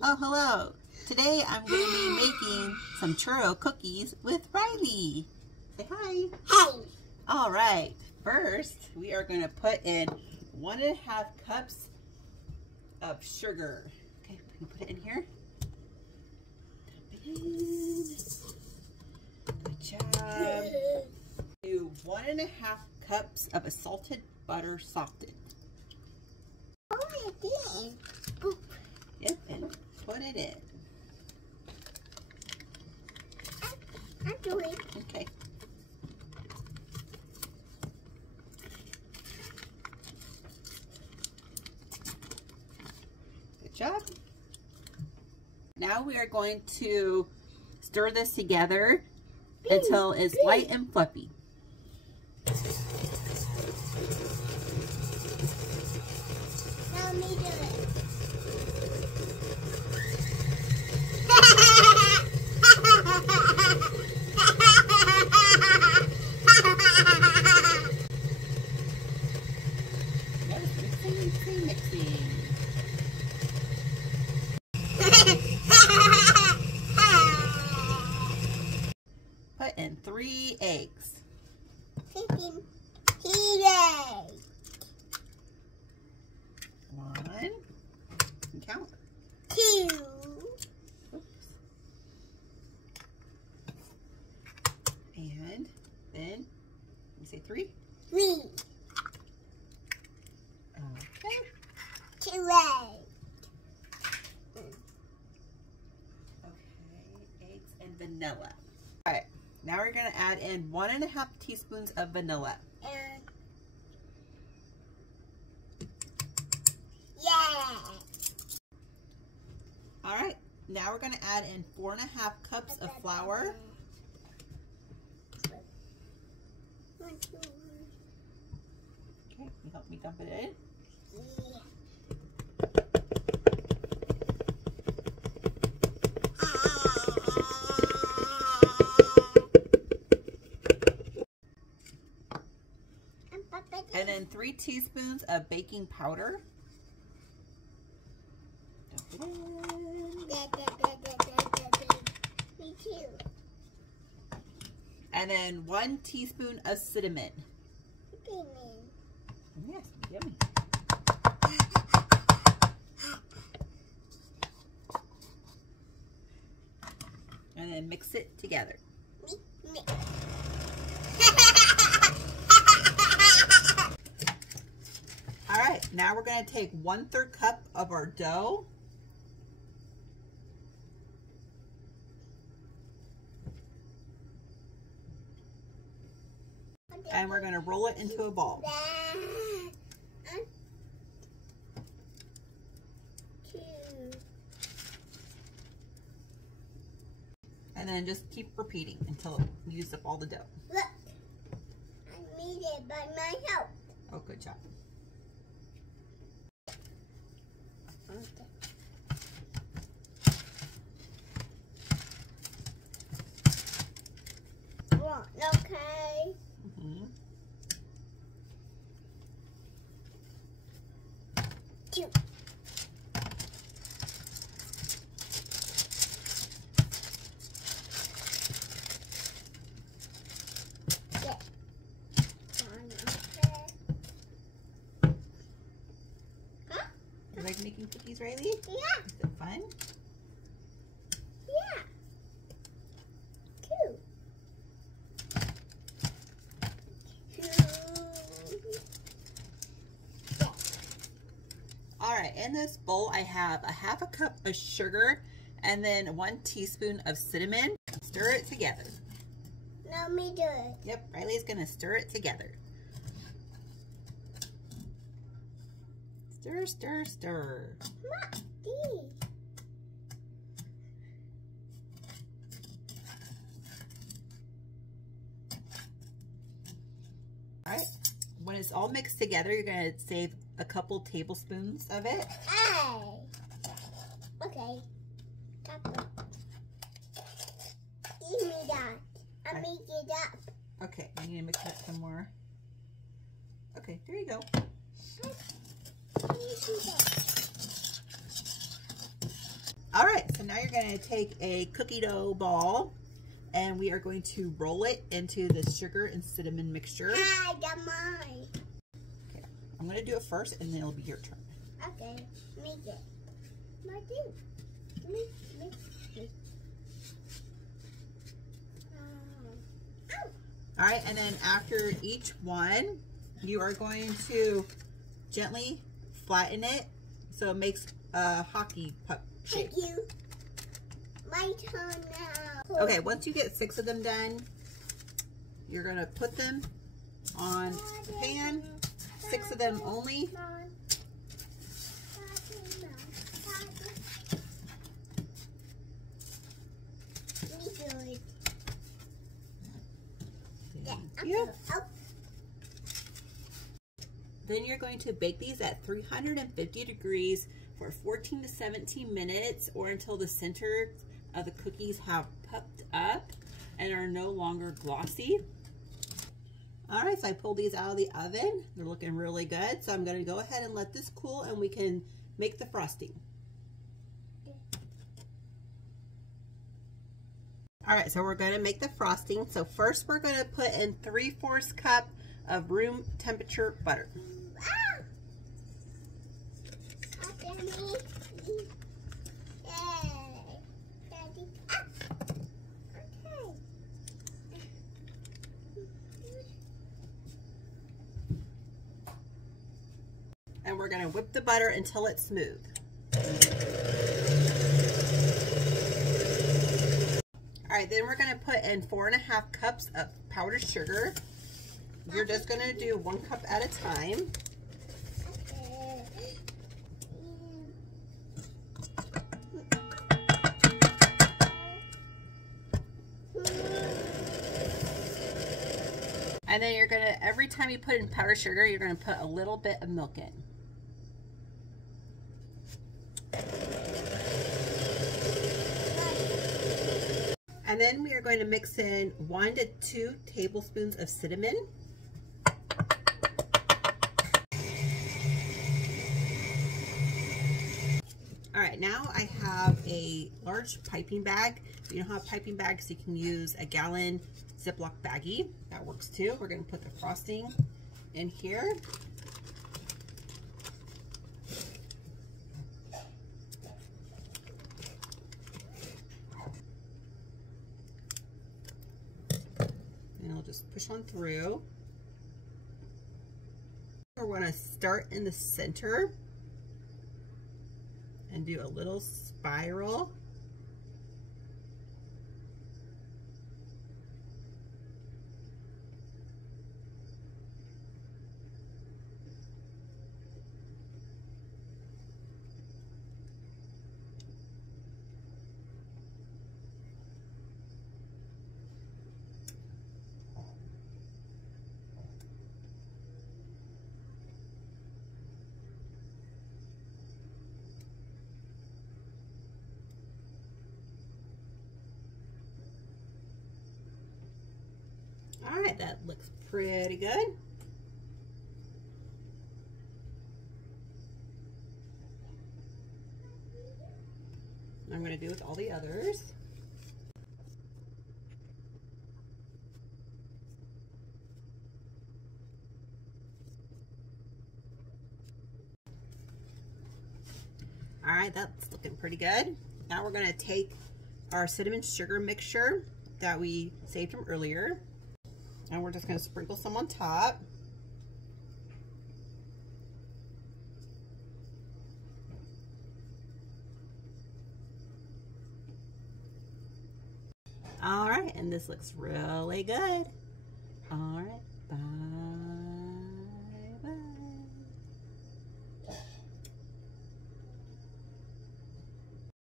Oh, hello. Today I'm going to be making some churro cookies with Riley. Say hi. Hi. All right. First, we are going to put in 1.5 cups of sugar. Okay, we can put it in here. Dump it in. Good job. Do 1.5 cups of a salted butter softened. Oh, I did. Boop. Yep, and put it in. I'm doing. Okay. Good job. Now we are going to stir this together until it's light and fluffy. Let me do it. Mixing. Put in 3 eggs. 15 eggs. 1. And count. 2. Oops. And then you say 3. 3. Okay. 2 eggs. Okay, eggs and vanilla. All right, now we're gonna add in 1.5 teaspoons of vanilla. And yeah. All right, now we're gonna add in 4.5 cups of flour. Okay, Okay, you help me dump it in. yeah. And then 3 teaspoons of baking powder. Dump it in. Me too. And then 1 teaspoon of cinnamon. Yes, yummy. And then mix it together. All right, now we're going to take 1/3 cup of our dough. And we're going to roll it into a ball. And then just keep repeating until it uses up all the dough. Look, I made it by myself. Oh, good job. Okay. Mm-hmm. 2. You like making cookies, Riley? Yeah. Is it fun? Yeah. 2. All right, in this bowl, I have 1/2 cup of sugar and then 1 teaspoon of cinnamon. Stir it together. Let me do it. Yep, Riley's gonna stir it together. Stir, stir, stir. All right, when it's all mixed together, you're gonna save a couple tablespoons of it. Hey. Okay. Give me that. I'll make it up. Okay, I need to mix up some more. Okay, there you go. All right, so now you're gonna take a cookie dough ball and we are going to roll it into the sugar and cinnamon mixture. I got mine. Okay, I'm gonna do it first and then it'll be your turn. Okay, make it. My thing. Make. All right, and then after each one, you are going to gently flatten it so it makes a hockey puck shape. Thank you. My turn now. Okay, once you get 6 of them done, you're gonna put them on the pan, 6 of them only. Yeah. Then you're going to bake these at 350 degrees for 14 to 17 minutes or until the center of the cookies have puffed up and are no longer glossy. All right, so I pulled these out of the oven. They're looking really good. So I'm going to go ahead and let this cool and we can make the frosting. All right, so we're going to make the frosting. So first we're going to put in 3/4 cup of room temperature butter. And we're going to whip the butter until it's smooth. All right, then we're going to put in 4½ cups of powdered sugar. You're just going to do 1 cup at a time. And then you're going to, every time you put in powdered sugar, you're going to put a little bit of milk in. And then we are going to mix in 1 to 2 tablespoons of cinnamon. All right, now I have a large piping bag. If you don't have piping bags, you can use a gallon Ziploc baggie. That works too. We're going to put the frosting in here. And I'll just push on through. We're going to start in the center and do a little spiral. All right, that looks pretty good. I'm going to do with all the others. All right, that's looking pretty good. Now we're going to take our cinnamon sugar mixture that we saved from earlier, and we're just going to sprinkle some on top. All right, and this looks really good.